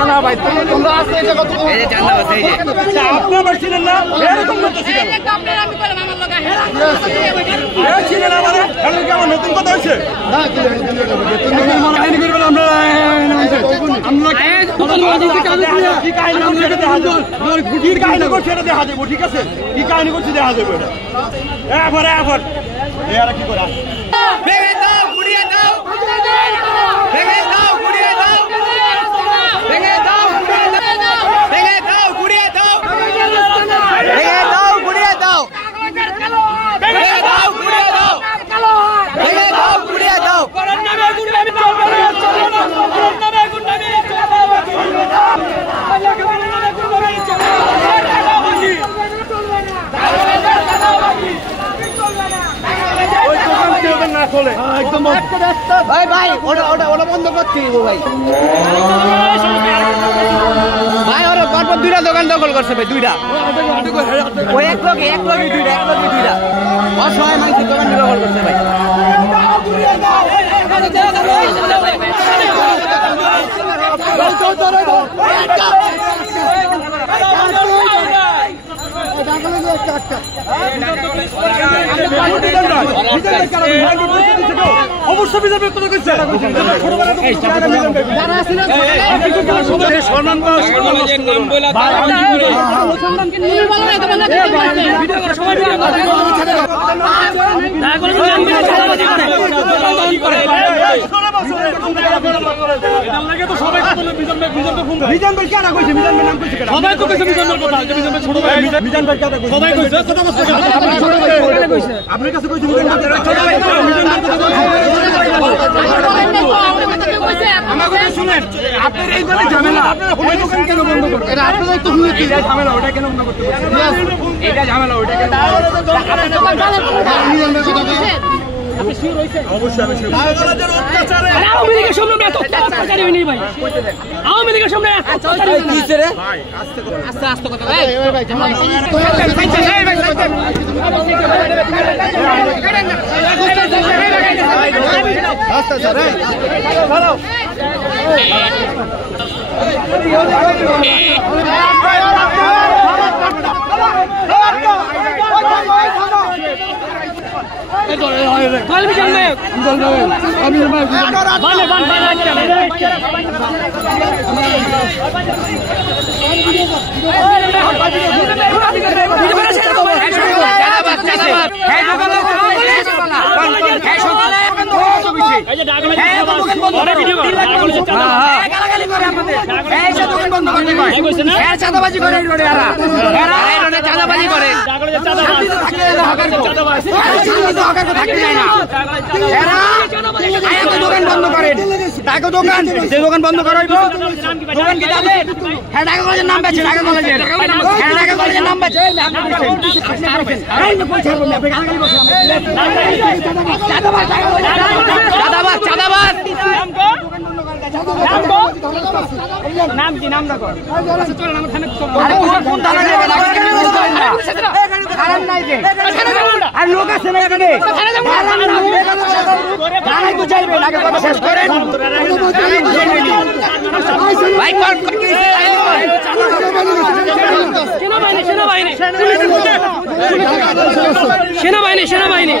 না ভাই তোমরা আসতে এটা কত এই যে জানলা আছে এই যে আপনি বলছিলেন না এরকম করতেছিলেন এই কামড়ে আমি কইলাম আমার লাগা হেরা এই ছিল না মানে এখন কি আমার নতুন কথা হইছে না কি নতুন মানে আইন করবেন আমরা কি কাহিনী করছে এটা দেখা যাবে কি কাহিনী করছে এটা দেখা যাবে ঠিক আছে কি কাহিনী করছে দেখা যাবে এটা এবার এই আর কি করা ভেঙে দাও গুড়িয়ে দাও ভেঙে দাও গুড়িয়ে দাও ভেঙে দাও ভেঙে দাও গুড়িয়ে দাও ভেঙে দাও গুড়িয়ে দাও ভেঙে দাও গুড়িয়ে দাও ভেঙে দাও গুড়িয়ে দাও করোনা নামে গুন্ডামি করোনা নামে গুন্ডামি একদম ভাই ভাই ওটা বন্ধ করতে ভাই ভাই ওরা পরপর দুইটা দোকান দখল করছে ভাই দুইটা ওই এক লোক দুইটা অসহায় মানুষের দোকান দখল করছে ভাই অবশ্যই বিজেপি কথা কইছে যারা আছে না সম্মান সমাজের নাম বইলা সম্মানকে নিয়ে বলা না তোমরা ভিডিও করে সময় দিয়ে না করে নাম বলে চালাবাজি করে এটা লাগে তো সবাই কথা মিজান ভাই কেডা কইছে মিজান ভাই নাম কইছে কেডা সবাই তো কইছে মিজান ভাই কথা মিজান ভাই ছোট ভাই মিজান ভাই কেডা কইছে সবাই কইছে কত বছর কইছে আপনার কাছে কইছে মিজান ভাই ছোট ভাই মিজান ভাই কথা কইছে আমাকে শুনেন আপনার এই বলে ঝামেলা আপনারা ওই দোকান কেন বন্ধ করতে এটা আপনারাই তো শুনে কি ঝামেলা ওটা কেন বন্ধ করতে এটা ঝামেলা ওটা কেন আপনার দোকান মিজান ভাই কথা কইছে আপনি শিওর হইছেন অবশ্যই আমি শিওর বাংলাদেশের অত্যাচারে আওয়ামী লীগের সামনে এত অত্যাচারী হইনি ভাই আওয়ামী লীগের সামনে অত্যাচারী হইনি কিছে রে ভাই আস্তে কথা ভাই ভাই আস্তে রে ভালো চাঁদাবাজি করে দোকান বন্ধ করেন দোকান বন্ধ করার দোকান কি যাবেন হ্যাঁ ঢাকা কলেজের নাম পেয়েছে ঢাকা কলেজের হ্যাঁ ঢাকা কলেজের নাম পেয়েছে চাঁদাবাজ নাম কি নাম দেখো কোন থানা যাবে আর লোক আছে না এখানে থানায় তো যাইবে আগে কথা শেষ করেন ভাই সেনাবাহিনী নাম